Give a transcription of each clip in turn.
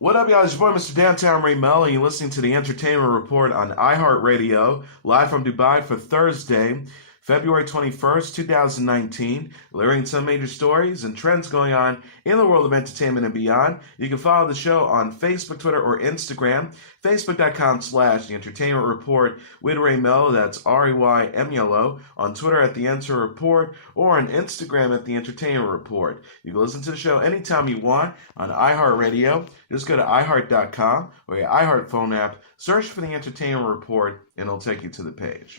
What up, y'all? It's your boy, Mr. Downtown Ray Melo, and you're listening to the Entertainment Report on iHeartRadio, live from Dubai for Thursday, February 21st, 2019, delivering some major stories and trends going on in the world of entertainment and beyond. You can follow the show on Facebook, Twitter, or Instagram. Facebook.com/The Entertainment Report with Ray Melo, that's REYMELO, on Twitter at The Enter Report, or on Instagram at The Entertainment Report. You can listen to the show anytime you want on iHeartRadio. Just go to iHeart.com or your iHeart phone app, search for The Entertainment Report, and it'll take you to the page.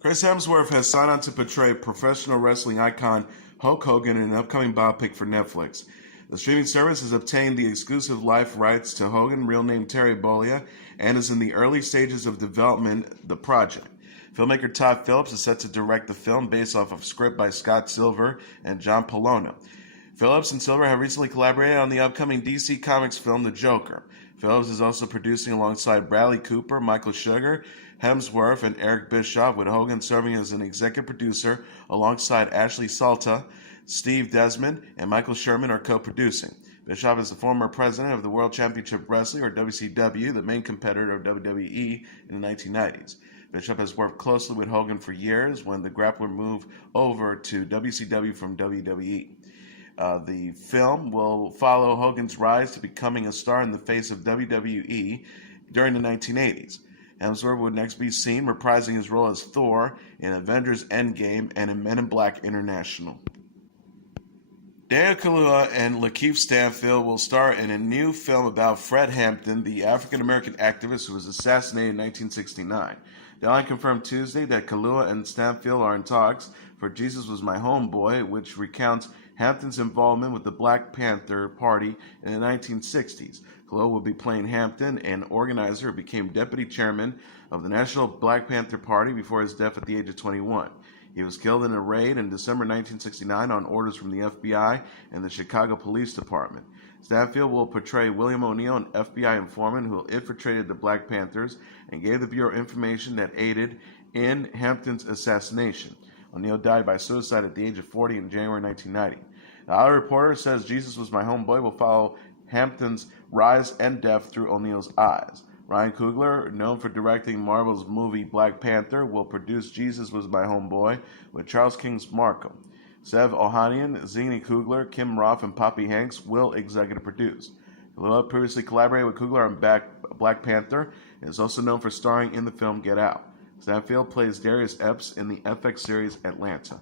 Chris Hemsworth has signed on to portray professional wrestling icon Hulk Hogan in an upcoming biopic for Netflix. The streaming service has obtained the exclusive life rights to Hogan, real name Terry Bollea, and is in the early stages of development the project. Filmmaker Todd Phillips is set to direct the film based off of a script by Scott Silver and John Polona. Phillips and Silver have recently collaborated on the upcoming DC Comics film The Joker. Phillips is also producing alongside Bradley Cooper, Michael Sugar, Hemsworth, and Eric Bischoff, with Hogan serving as an executive producer alongside Ashley Salta. Steve Desmond and Michael Sherman are co-producing. Bischoff is the former president of the World Championship Wrestling, or WCW, the main competitor of WWE in the 1990s. Bischoff has worked closely with Hogan for years when the grappler moved over to WCW from WWE. The film will follow Hogan's rise to becoming a star in the face of WWE during the 1980s. Hemsworth would next be seen reprising his role as Thor in Avengers Endgame and in Men in Black International. Kaluuya and Lakeith Stanfield will star in a new film about Fred Hampton, the African-American activist who was assassinated in 1969. Deadline confirmed Tuesday that Kaluuya and Stanfield are in talks for Jesus Was My Homeboy, which recounts Hampton's involvement with the Black Panther Party in the 1960s. Kaluuya will be playing Hampton, an organizer who became deputy chairman of the National Black Panther Party before his death at the age of 21. He was killed in a raid in December 1969 on orders from the FBI and the Chicago Police Department. Stanfield will portray William O'Neill, an FBI informant who infiltrated the Black Panthers and gave the Bureau information that aided in Hampton's assassination. O'Neill died by suicide at the age of 40 in January 1990. The Hollywood Reporter says Jesus Was My Homeboy will follow Hampton's rise and death through O'Neill's eyes. Ryan Coogler, known for directing Marvel's movie Black Panther, will produce Jesus Was My Homeboy with Charles King's Markham. Sev Ohanian, Zini Coogler, Kim Roth, and Poppy Hanks will executive produce. Kaluuya previously collaborated with Coogler on Black Panther and is also known for starring in the film Get Out. Stanfield plays Darius Epps in the FX series Atlanta.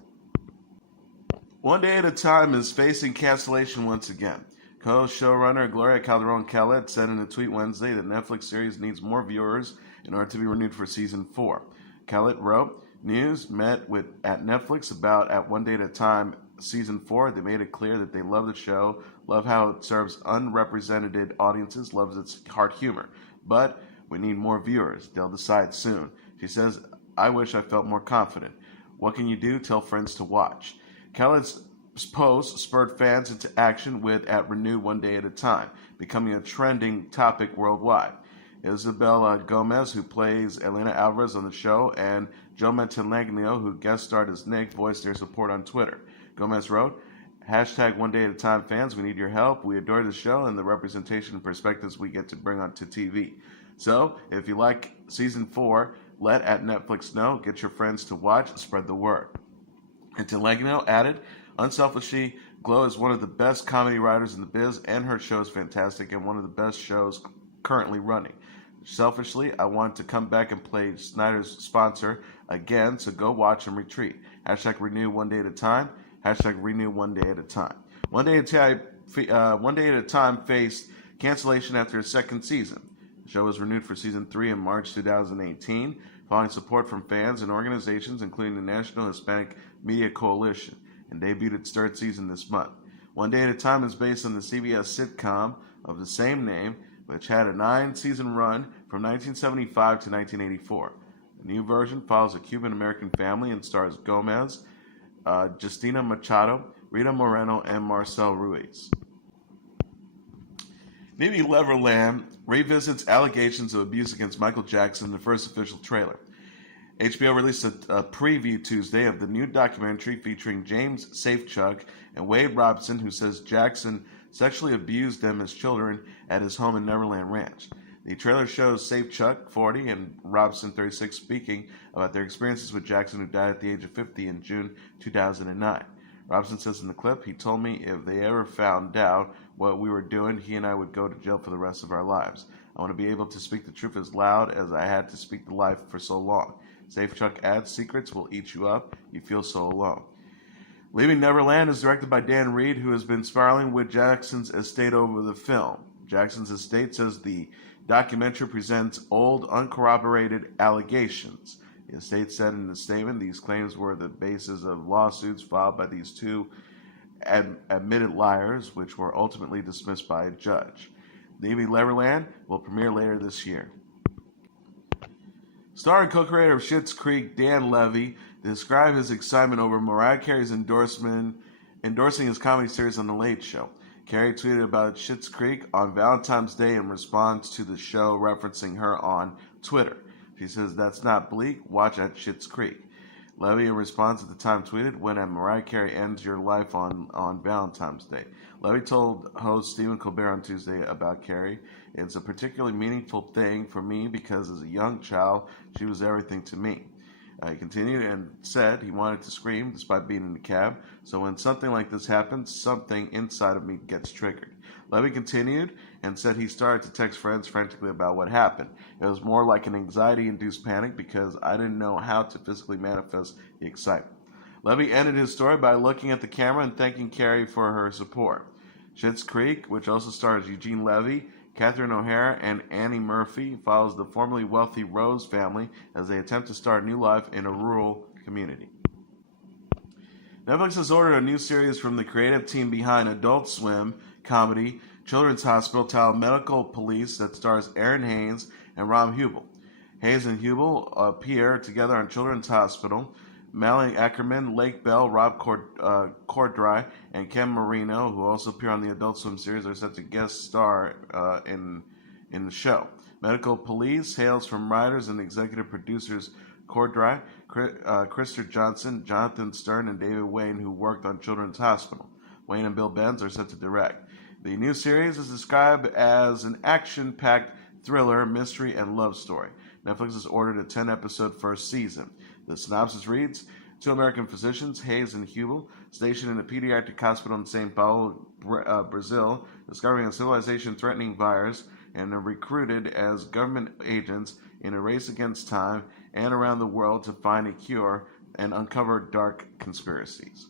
One Day at a Time is facing cancellation once again. Co-showrunner Gloria Calderon-Kellett said in a tweet Wednesday that Netflix series needs more viewers in order to be renewed for season 4. Kellett wrote, "News met at Netflix about At One Day at a Time season 4. They made it clear that they love the show, love how it serves unrepresented audiences, loves its heart humor. But we need more viewers. They'll decide soon." She says, "I wish I felt more confident. What can you do? Tell friends to watch." Kellett's post spurred fans into action with At Renew One Day at a Time, becoming a trending topic worldwide. Isabella Gomez, who plays Elena Alvarez on the show, and Joe Mantegna, who guest starred as Nick, voiced their support on Twitter. Gomez wrote, "Hashtag One Day at a Time fans, we need your help. We adore the show and the representation and perspectives we get to bring onto TV. So, if you like season 4, let at Netflix know, get your friends to watch, spread the word." And Mantegna added, "Unselfishly, Glow is one of the best comedy writers in the biz, and her show is fantastic and one of the best shows currently running. Selfishly, I want to come back and play Snyder's sponsor again, so go watch and retreat. Hashtag Renew One Day at a Time. Hashtag Renew One Day at a Time." One Day at a Time faced cancellation after its second season. The show was renewed for season 3 in March 2018, following support from fans and organizations, including the National Hispanic Media Coalition, and debuted its 3rd season this month. One Day at a Time is based on the CBS sitcom of the same name, which had a 9-season run from 1975 to 1984. The new version follows a Cuban-American family and stars Gomez, Justina Machado, Rita Moreno, and Marcel Ruiz. Neverland revisits allegations of abuse against Michael Jackson in the first official trailer. HBO released a preview Tuesday of the new documentary featuring James Safechuck and Wade Robson, who says Jackson sexually abused them as children at his home in Neverland Ranch. The trailer shows Safe Chuck, 40, and Robson, 36, speaking about their experiences with Jackson, who died at the age of 50 in June 2009. Robson says in the clip, "He told me if they ever found out what we were doing, he and I would go to jail for the rest of our lives. I want to be able to speak the truth as loud as I had to speak the life for so long." Safe Chuck adds, "Secrets will eat you up. You feel so alone." Leaving Neverland is directed by Dan Reed, who has been spiraling with Jackson's estate over the film. Jackson's estate says the documentary presents old, uncorroborated allegations. The estate said in a statement these claims were the basis of lawsuits filed by these two admitted liars, which were ultimately dismissed by a judge. Leaving Neverland will premiere later this year. Star and co-creator of Schitt's Creek, Dan Levy, described his excitement over Mariah Carey's endorsing his comedy series on The Late Show. Carey tweeted about Schitt's Creek on Valentine's Day in response to the show, referencing her on Twitter. She says, "That's not bleak. Watch at Schitt's Creek." Levy, in response at the time, tweeted, "When Mariah Carey ends your life on Valentine's Day." Levy told host Stephen Colbert on Tuesday about Carey, "It's a particularly meaningful thing for me because as a young child, she was everything to me." He continued and said he wanted to scream despite being in the cab. "So when something like this happens, something inside of me gets triggered." Levy continued and said he started to text friends frantically about what happened. "It was more like an anxiety-induced panic because I didn't know how to physically manifest the excitement." Levy ended his story by looking at the camera and thanking Carey for her support. Schitt's Creek, which also stars Eugene Levy, Catherine O'Hara, and Annie Murphy, follows the formerly wealthy Rose family as they attempt to start new life in a rural community. Netflix has ordered a new series from the creative team behind Adult Swim comedy Children's Hospital titled Medical Police that stars Erinn Hayes and Rob Huebel. Hayes and Huebel appear together on Children's Hospital. Malin Ackerman, Lake Bell, Rob Corddry, and Ken Marino, who also appear on the Adult Swim series, are set to guest star in the show. Medical Police hails from writers and executive producers Corddry, Krister Johnson, Jonathan Stern, and David Wayne, who worked on Children's Hospital. Wayne and Bill Benz are set to direct. The new series is described as an action-packed thriller, mystery, and love story. Netflix has ordered a 10-episode first season. The synopsis reads, two American physicians, Hayes and Huebel, stationed in a pediatric hospital in São Paulo, Brazil, discovering a civilization-threatening virus, and are recruited as government agents in a race against time and around the world to find a cure and uncover dark conspiracies.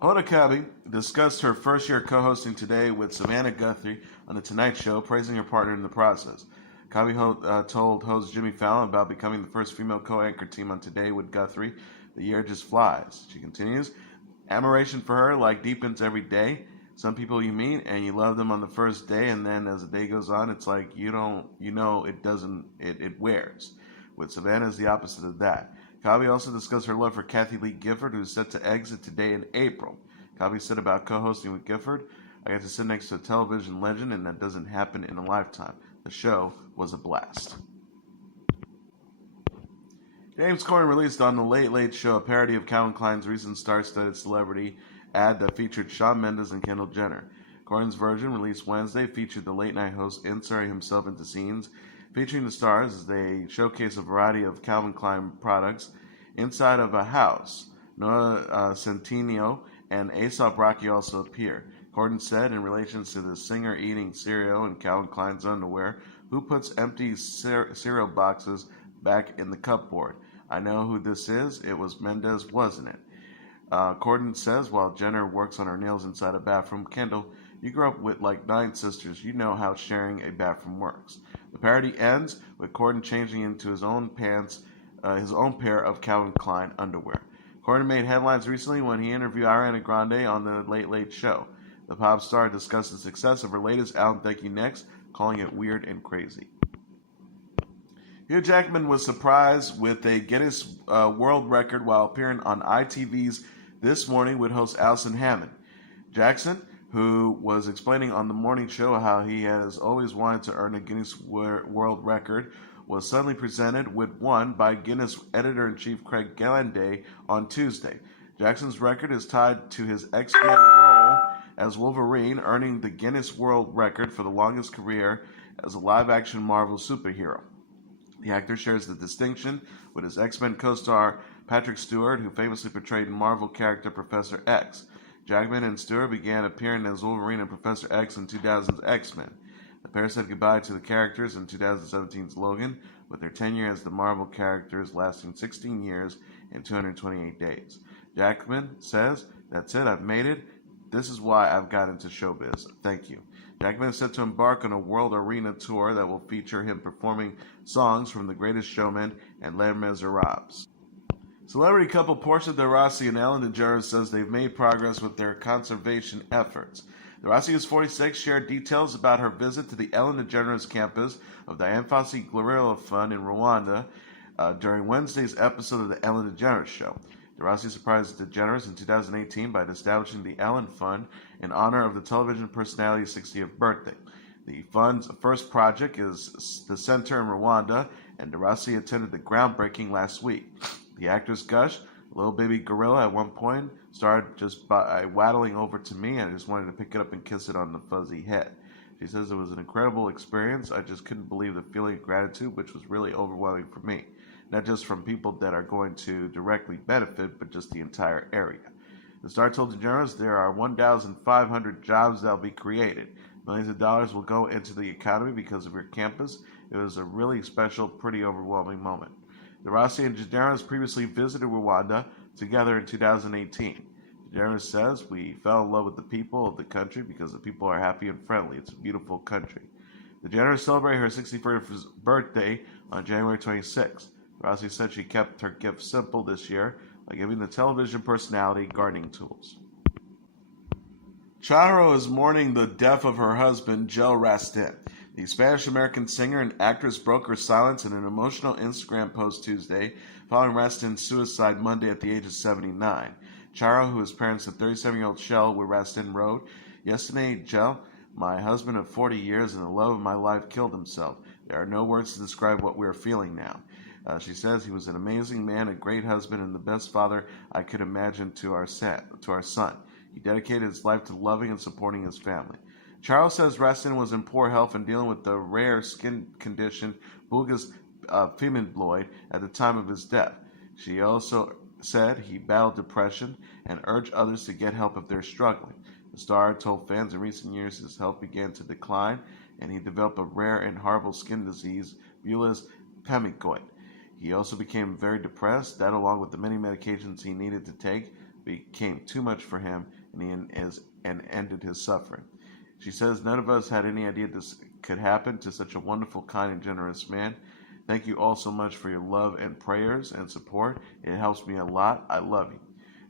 Hoda Kotb discussed her first year co-hosting Today with Savannah Guthrie on The Tonight Show, praising her partner in the process. Kotb told host Jimmy Fallon about becoming the first female co-anchor team on Today with Guthrie. "The year just flies." She continues, "Admiration for her like deepens every day. Some people you meet and you love them on the first day, and then as the day goes on, it's like it wears. With Savannah is the opposite of that." Kotb also discussed her love for Kathie Lee Gifford, who is set to exit Today in April. Kotb said about co-hosting with Gifford, "I got to sit next to a television legend, and that doesn't happen in a lifetime. The show was a blast." James Corden released on The Late Late Show a parody of Calvin Klein's recent star-studded celebrity ad that featured Shawn Mendes and Kendall Jenner. Corden's version, released Wednesday, featured the late-night host inserting himself into scenes featuring the stars as they showcase a variety of Calvin Klein products inside of a house. Noah Centineo and A$AP Rocky also appear. Corden said in relation to the singer eating cereal in Calvin Klein's underwear, "Who puts empty cereal boxes back in the cupboard? I know who this is. It was Mendes, wasn't it?" Corden says while Jenner works on her nails inside a bathroom, "Kendall, you grew up with like 9 sisters. You know how sharing a bathroom works." The parody ends with Corden changing into his own pair of Calvin Klein underwear. Corden made headlines recently when he interviewed Ariana Grande on The Late Late Show. The pop star discussed the success of her latest album, Thank You Next, calling it weird and crazy. Hugh Jackman was surprised with a Guinness World Record while appearing on ITV's This Morning with host Alison Hammond. Jackson, who was explaining on the morning show how he has always wanted to earn a Guinness World Record, was suddenly presented with one by Guinness editor-in-chief Craig Gallande on Tuesday. Jackson's record is tied to his X-Men role as Wolverine, earning the Guinness World Record for the longest career as a live-action Marvel superhero. The actor shares the distinction with his X-Men co-star Patrick Stewart, who famously portrayed Marvel character Professor X. Jackman and Stewart began appearing as Wolverine and Professor X in 2000's X-Men. The pair said goodbye to the characters in 2017's Logan, with their tenure as the Marvel characters lasting 16 years and 228 days. Jackman says, "That's it, I've made it. This is why I've got into showbiz. Thank you." Jackman is set to embark on a world arena tour that will feature him performing songs from The Greatest Showman and Les Miserables. Celebrity couple Portia de Rossi and Ellen DeGeneres says they've made progress with their conservation efforts. De Rossi, who's 46, shared details about her visit to the Ellen DeGeneres campus of the Anfossi Guerrilla Fund in Rwanda during Wednesday's episode of the Ellen DeGeneres Show. De Rossi surprised DeGeneres in 2018 by establishing the Ellen Fund in honor of the television personality's 60th birthday. The fund's first project is the center in Rwanda, and De Rossi attended the groundbreaking last week. The actress gushed, "Little baby gorilla at one point started just by waddling over to me, and I just wanted to pick it up and kiss it on the fuzzy head." She says it was an incredible experience. I just couldn't believe the feeling of gratitude, which was really overwhelming for me. Not just from people that are going to directly benefit, but just the entire area. The star told DeGeneres there are 1,500 jobs that will be created. Millions of dollars will go into the economy because of your campus. It was a really special, pretty overwhelming moment. De Rossi and DeGeneres previously visited Rwanda together in 2018. DeGeneres says, "We fell in love with the people of the country because the people are happy and friendly. It's a beautiful country." DeGeneres celebrated her 61st birthday on January 26th. Rossi said she kept her gift simple this year by giving the television personality gardening tools. Charo is mourning the death of her husband, Kjell Rasten. The Spanish-American singer and actress broke her silence in an emotional Instagram post Tuesday following Rasten's suicide Monday at the age of 79. Charo, who is parents to 37-year-old Kjell, where Rasten wrote, "Yesterday, Kjell, my husband of 40 years and the love of my life, killed himself. There are no words to describe what we are feeling now." She says he was an amazing man, a great husband, and the best father I could imagine to our son. He dedicated his life to loving and supporting his family. Charles says Rasten was in poor health and dealing with the rare skin condition bugus fibroid at the time of his death. She also said he battled depression and urged others to get help if they're struggling. The star told fans in recent years his health began to decline and he developed a rare and horrible skin disease, bullous pemphigoid. He also became very depressed. That, along with the many medications he needed to take, became too much for him, and ended his suffering. She says, "None of us had any idea this could happen to such a wonderful, kind, and generous man. Thank you all so much for your love and prayers and support. It helps me a lot. I love you."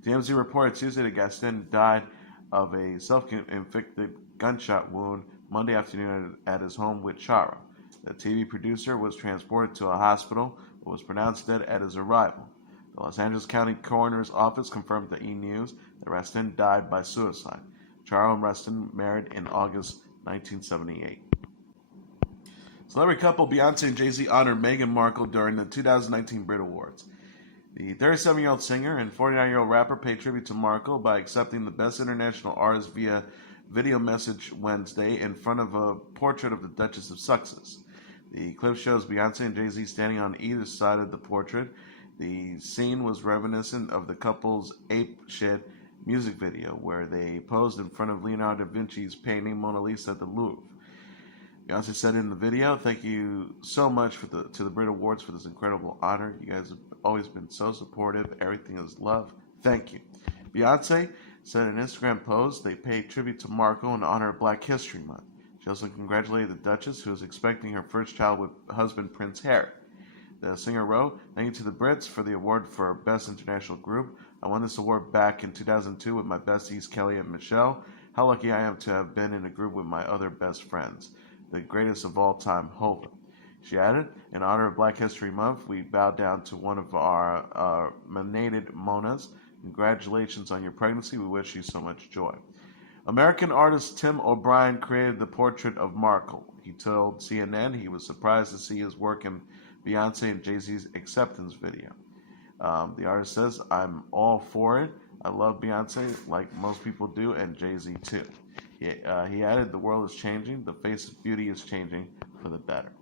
TMZ reported Tuesday that Rasten died of a self-inflicted gunshot wound Monday afternoon at his home with Charo. The TV producer was transported to a hospital, but was pronounced dead at his arrival. The Los Angeles County Coroner's Office confirmed to E! News that Rasten died by suicide. Charo and Rasten married in August 1978. Celebrity couple Beyonce and Jay-Z honored Meghan Markle during the 2019 Brit Awards. The 37-year-old singer and 49-year-old rapper paid tribute to Markle by accepting the Best International Artist via video message Wednesday in front of a portrait of the Duchess of Sussex. The clip shows Beyonce and Jay-Z standing on either side of the portrait. The scene was reminiscent of the couple's Ape Shit music video, where they posed in front of Leonardo da Vinci's painting Mona Lisa at the Louvre. Beyonce said in the video, "Thank you so much to the Brit Awards for this incredible honor. You guys have always been so supportive. Everything is love. Thank you." Beyonce said in an Instagram post they paid tribute to Markle in honor of Black History Month. She also congratulated the Duchess, who is expecting her first child with husband Prince Harry. The singer wrote, "Thank you to the Brits for the award for Best International Group. I won this award back in 2002 with my besties Kelly and Michelle. How lucky I am to have been in a group with my other best friends. The greatest of all time, Huebel." She added, "In honor of Black History Month, we bow down to one of our nominated Monas. Congratulations on your pregnancy. We wish you so much joy." American artist Tim O'Brien created the portrait of Markle. He told CNN he was surprised to see his work in Beyonce and Jay-Z's acceptance video. The artist says, "I'm all for it. I love Beyonce like most people do, and Jay-Z too. He added, the world is changing, the face of beauty is changing for the better.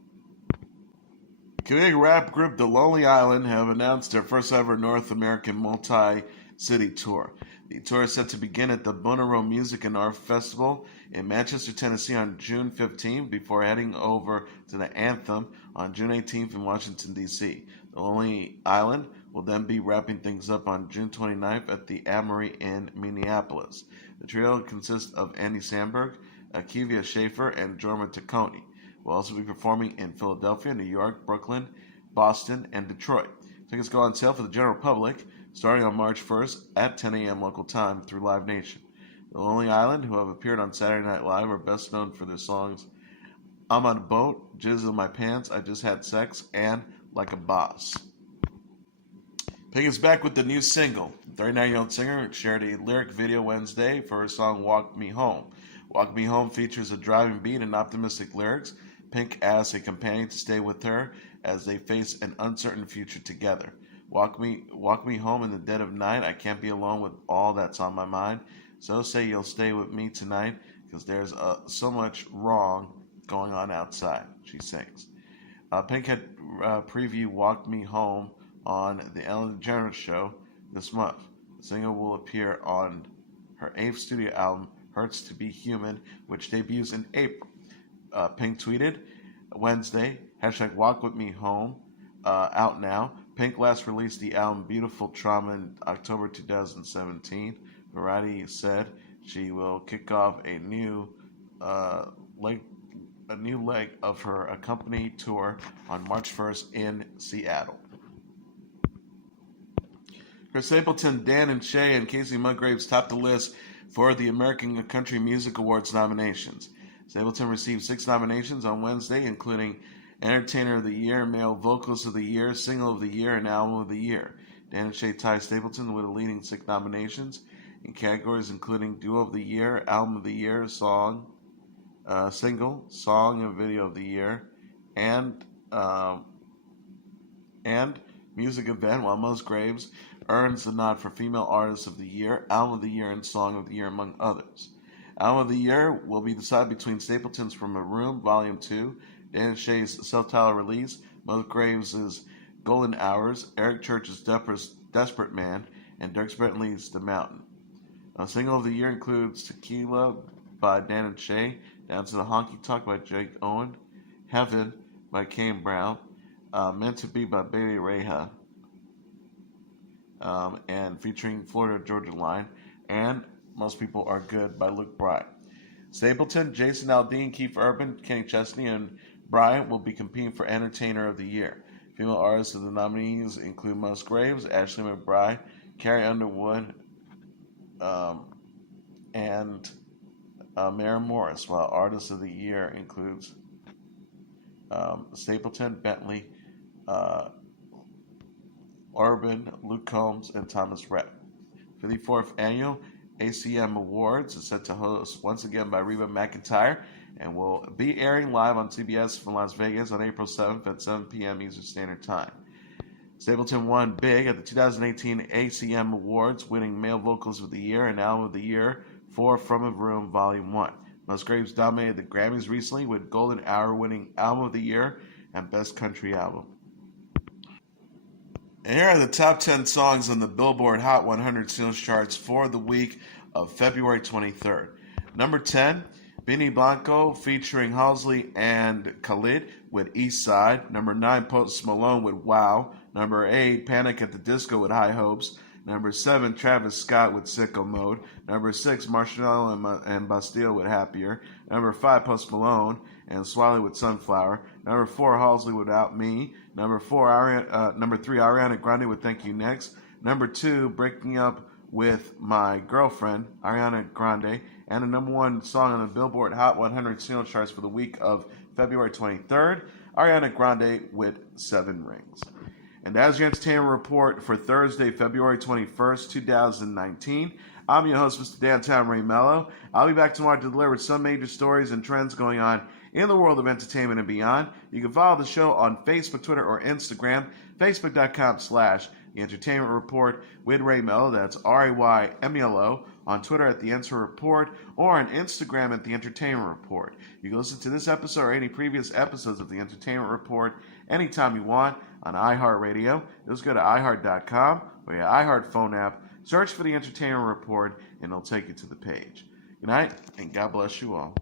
Canadian rap group The Lonely Island have announced their first ever North American multi-city tour. The tour is set to begin at the Bonnaroo Music and Art Festival in Manchester, Tennessee on June 15th before heading over to the Anthem on June 18th in Washington, D.C. The Lonely Island will then be wrapping things up on June 29th at the Amory in Minneapolis. The trio consists of Andy Samberg, Akivia Schaefer, and Jorma Taccone. Will also be performing in Philadelphia, New York, Brooklyn, Boston, and Detroit. Tickets go on sale for the general public starting on March 1st at 10 a.m. local time through Live Nation. The Lonely Island, who have appeared on Saturday Night Live, are best known for their songs I'm on a Boat, Jizz in My Pants, I Just Had Sex, and Like a Boss. Pink is back with the new single. The 39-year-old singer shared a lyric video Wednesday for her song Walk Me Home. Walk Me Home features a driving beat and optimistic lyrics. Pink asks a companion to stay with her as they face an uncertain future together. Walk me home in the dead of night. I can't be alone with all that's on my mind. So say you'll stay with me tonight because there's so much wrong going on outside, she sings. Pink had previewed Walk Me Home on The Ellen DeGeneres Show this month. The single will appear on her 8th studio album, Hurts to Be Human, which debuts in April. Pink tweeted Wednesday, #Walk With Me Home, out now. Pink last released the album Beautiful Trauma in October 2017. Variety said she will kick off a new leg of her accompanied tour on March 1st in Seattle. Chris Stapleton, Dan and Shay, and Kacey Musgraves topped the list for the American Country Music Awards nominations. Stapleton received 6 nominations on Wednesday, including Entertainer of the Year, Male Vocalist of the Year, Single of the Year, and Album of the Year. Dan and Shay tied Stapleton with a leading 6 nominations in categories including Duo of the Year, Album of the Year, Song, Single, Song and Video of the Year, and Music Event, while Musgraves earns the nod for Female Artist of the Year, Album of the Year, and Song of the Year, among others. Album of the Year will be decided between Stapleton's From a Room, Volume 2, Dan and Shay's self-titled release, Musgraves' Golden Hours, Eric Church's Desperate Man, and Dierks Bentley's The Mountain. A single of the year includes Tequila by Dan and Shay, Down to the Honky Tonk by Jake Owen, Heaven by Kane Brown, Meant to Be by Baby Reha, and featuring Florida Georgia Line, and Most People Are Good by Luke Bryan. Stapleton, Jason Aldean, Keith Urban, Kenny Chesney, and Bryant will be competing for Entertainer of the Year. Female artists of the nominees include Musgraves, Ashley McBryde, Carrie Underwood, and Mary Morris, while Artist of the Year includes Stapleton, Bentley, Urban, Luke Combs, and Thomas Rhett. 54th Annual ACM Awards is set to host once again by Reba McEntire and will be airing live on CBS from Las Vegas on April 7th at 7 p.m. Eastern Standard Time. Stapleton won big at the 2018 ACM Awards, winning Male Vocalist of the Year and Album of the Year for From a Room Volume 1. Musgraves dominated the Grammys recently with Golden Hour winning Album of the Year and Best Country Album. And here are the top 10 songs on the Billboard Hot 100 singles charts for the week of February 23rd. Number 10, Benny Blanco featuring Halsey and Khalid with East Side. Number 9, Post Malone with Wow. Number 8, Panic at the Disco with High Hopes. Number 7, Travis Scott with Sicko Mode. Number 6, Marshmello and Bastille with Happier. Number 5, Post Malone and Swiley with Sunflower. Number 4, Halsey Without Me. Number 3, Ariana Grande with Thank You Next. Number 2, Breaking Up with My Girlfriend, Ariana Grande. And the number 1 song on the Billboard Hot 100 singles charts for the week of February 23rd, Ariana Grande with 7 Rings. And that's your entertainment report for Thursday, February 21st, 2019. I'm your host, Mr. Downtown Ray Melo. I'll be back tomorrow to deliver some major stories and trends going on in the world of entertainment and beyond. You can follow the show on Facebook, Twitter, or Instagram, facebook.com/ The Entertainment Report with Ray Melo, that's RAYMELO, on Twitter at The Enter Report, or on Instagram at The Entertainment Report. You can listen to this episode or any previous episodes of The Entertainment Report anytime you want on iHeartRadio. Just go to iHeart.com or your iHeart phone app, search for The Entertainment Report, and it'll take you to the page. Good night, and God bless you all.